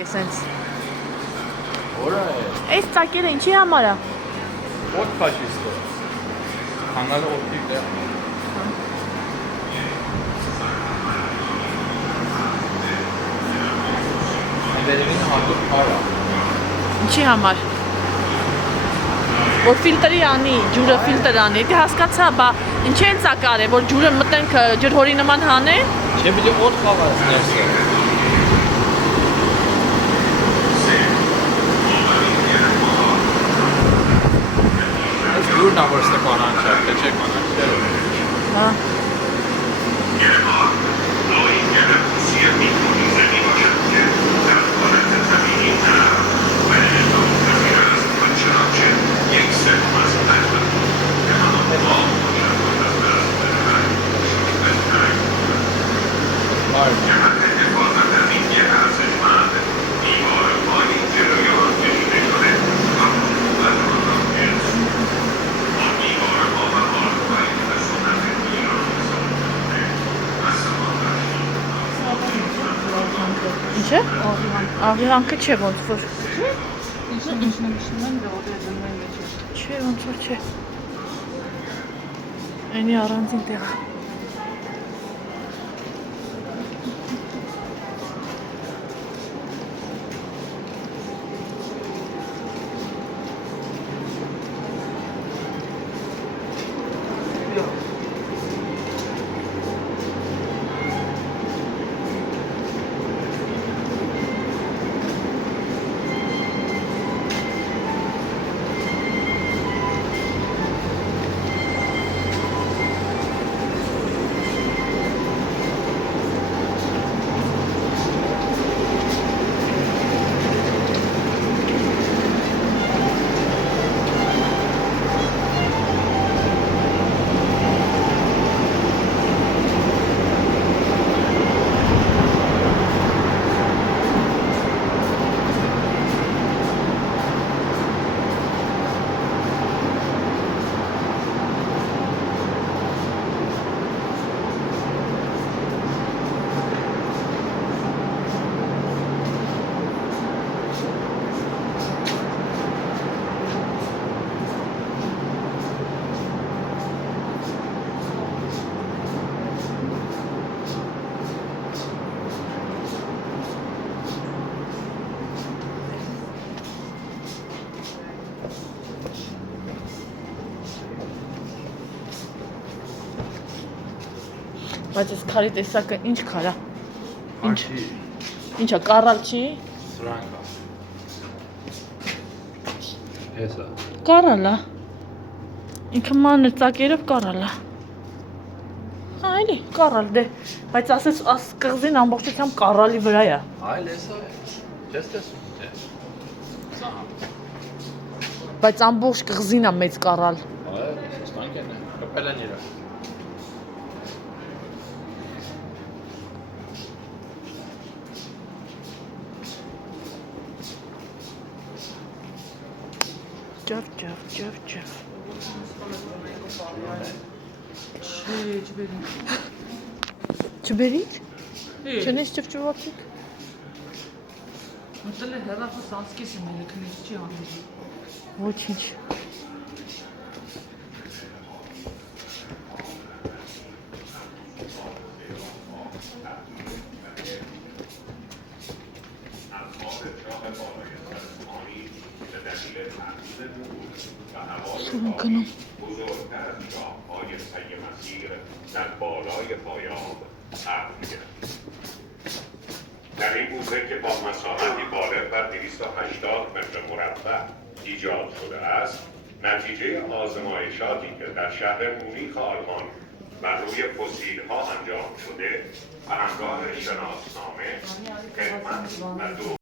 Essence. Oraya. Այս ծակերը ինչի համար է։ Օդ փաշիստը։ Հանալը օդիկ է։ Վերևինը հատուկ քար է։ Ինչի համար։ Որ ֆիլտրի անի, ջուրը ֆիլտր անի, դե հասկացա, բա ինչի են ծակարը, որ ջուրը մտնենք ջրհորի նման հանե։ Չէ, բիջը օդ խավարս ներսը։ Ջուրն ավոր ստեկանան չէ, թե չէ կանան չէ։ Հա։ Ինչ է։ Աղիրանքը չէ ոնց որ։ Չէ ոնց որ չէ։ Այնի առանձին տեղ։ Բայց այս քարի տեսակը ինչ քար է։ Ինչի։ Ինչա կարալ չի։ Սրանք է։ Հեսա։ Կարալ է։ Ինքը մանր ծակերով կարալ է։ Հա, էլի կարալ դե, բայց ասես աս կղզին ամբողջությամբ կարալի վրա է։ Այլ հեսա է։ Չես տեսում, չէ։ Սա։ Բայց ամբողջ կղզին է մեծ կարալ։ Այլ, սրանք են, կպել են իրար։ Ջավ։ Չէ, չբերի։ Չբերիք։ Չնես ճվճվացիք։ Մտել է հեռախոս անցկես եմ ելը քնից չի անում։ Ոչինչ։ شو بزرگتر از شاه‌های پی مسیر در بالای پایاب قرار می‌گیرد. در این بوته که با مساحتی بالغ بر 280 متر مربع ایجاد شده است، نتیجه آزمایشاتی که در شهر مونیخ آلمان بر روی فسیل‌ها انجام شده و همراه شناسنامه، خدمت و